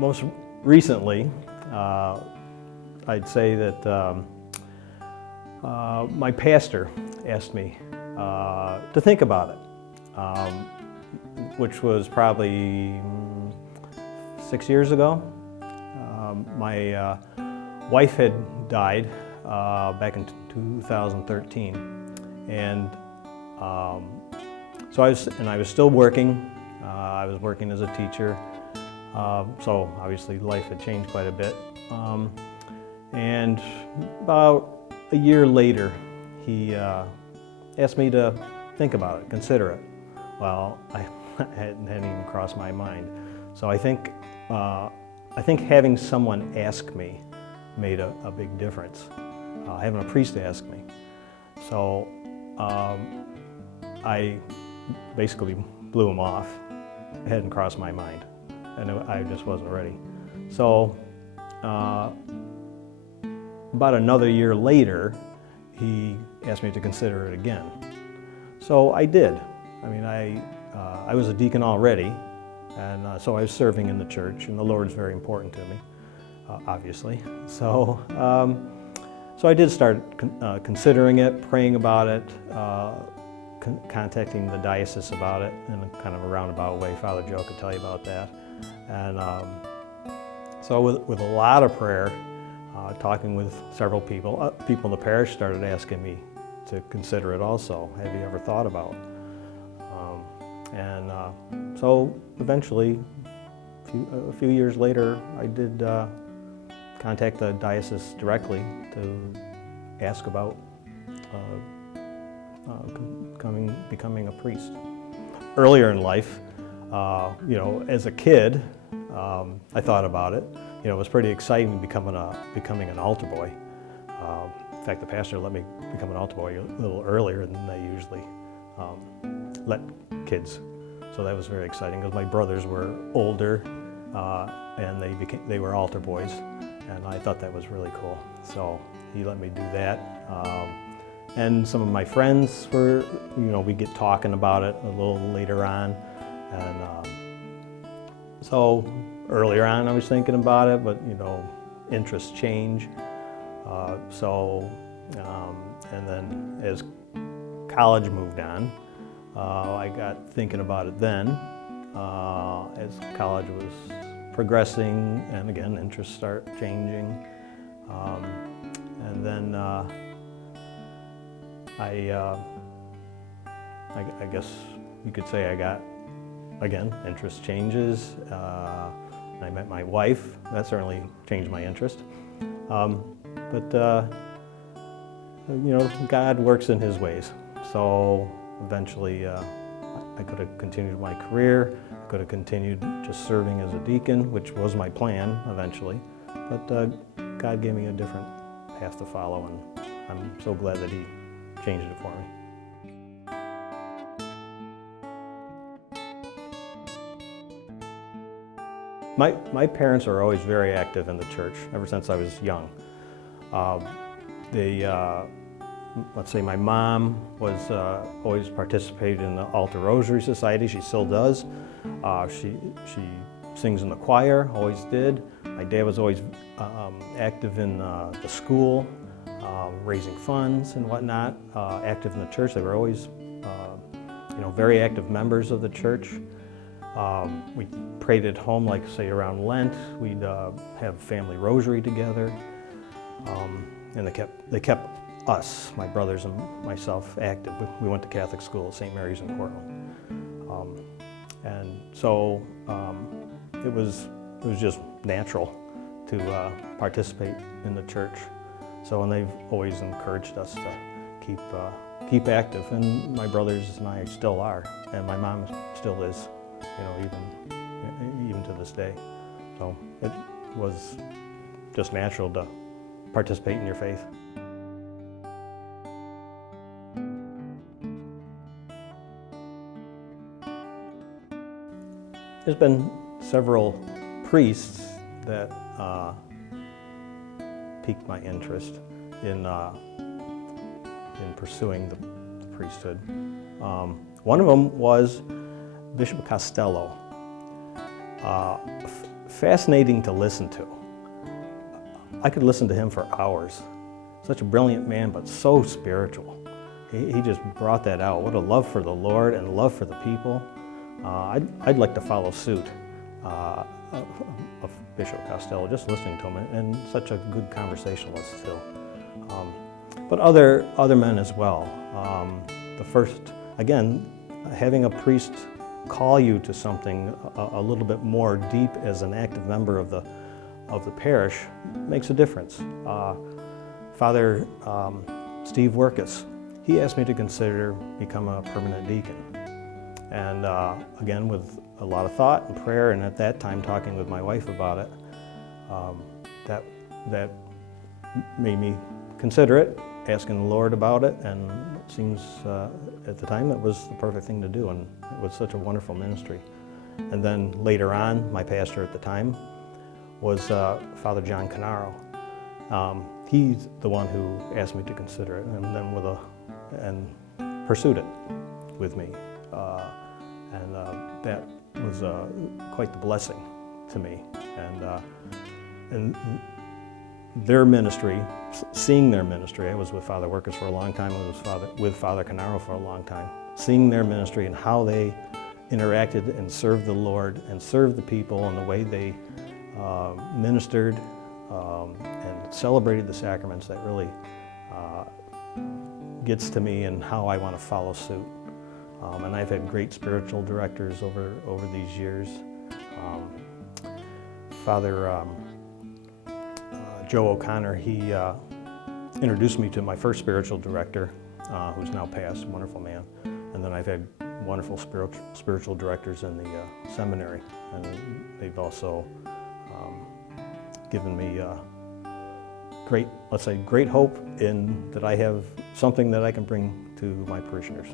Most recently, I'd say that my pastor asked me to think about it, which was probably 6 years ago. My wife had died back in 2013, and so I was still working. I was working as a teacher, so obviously life had changed quite a bit. And about a year later, he asked me to think about it, consider it. Well, I hadn't even crossed my mind. So I think having someone ask me made a big difference. Having a priest ask me. So I basically blew him off. It hadn't crossed my mind, and I just wasn't ready. So about another year later, he asked me to consider it again. So I did. I mean, I was a deacon already, and so I was serving in the church, and the Lord's very important to me, obviously. So I did start considering it, praying about it, contacting the diocese about it in a kind of a roundabout way. Father Joe could tell you about that. And so with a lot of prayer, talking with several people, people in the parish started asking me to consider it also. Have you ever thought about it? So eventually, a few years later, I did contact the diocese directly to ask about becoming a priest. Earlier in life, as a kid, I thought about it. It was pretty exciting becoming an altar boy. In fact, the pastor let me become an altar boy a little earlier than they usually let kids. So that was very exciting because my brothers were older and they were altar boys, and I thought that was really cool. So he let me do that. And some of my friends were, we get talking about it a little later on. And so earlier on I was thinking about it, but interests change. And then as college moved on, I got thinking about it then. As college was progressing, and again, interests start changing. And then I guess you could say I got, again, interest changes. I met my wife. That certainly changed my interest. But God works in His ways. So eventually I could have continued my career. I could have continued just serving as a deacon, which was my plan eventually. But God gave me a different path to follow, and I'm so glad that He changed it for me. My parents are always very active in the church, ever since I was young. Let's say my mom was always participated in the Altar Rosary Society. She still does. She sings in the choir, always did. My dad was always active in the school, raising funds and whatnot, active in the church. They were always, very active members of the church. We prayed at home, like say around Lent. We'd have family rosary together, and they kept us, my brothers and myself, active. We went to Catholic school at St. Mary's in Cortland, and so it was just natural to participate in the church. So, and they've always encouraged us to keep active, and my brothers and I still are, and my mom still is, even to this day. So it was just natural to participate in your faith. There's been several priests that piqued my interest in pursuing the priesthood. One of them was Bishop Costello. fascinating to listen to. I could listen to him for hours. Such a brilliant man, but so spiritual. He just brought that out. What a love for the Lord and love for the people. I'd like to follow suit of Bishop Costello, just listening to him, and such a good conversationalist too. But other men as well. The first, again, having a priest call you to something a little bit more deep as an active member of the parish makes a difference. Father Steve Workus, he asked me to consider become a permanent deacon. And again, with a lot of thought and prayer, and at that time talking with my wife about it, that made me consider it, asking the Lord about it, and it seems at the time it was the perfect thing to do, and it was such a wonderful ministry. And then later on, my pastor at the time was Father John Canaro. He's the one who asked me to consider it, and then and pursued it with me, and that was quite the blessing to me. And their ministry, seeing their ministry, I was with Father Workus for a long time, I was with Father Canaro for a long time, seeing their ministry and how they interacted and served the Lord and served the people, and the way they ministered and celebrated the sacraments, that really gets to me and how I want to follow suit. And I've had great spiritual directors over these years. Father Joe O'Connor, he introduced me to my first spiritual director, who's now passed, a wonderful man. And then I've had wonderful spiritual directors in the seminary, and they've also given me great hope in that I have something that I can bring to my parishioners.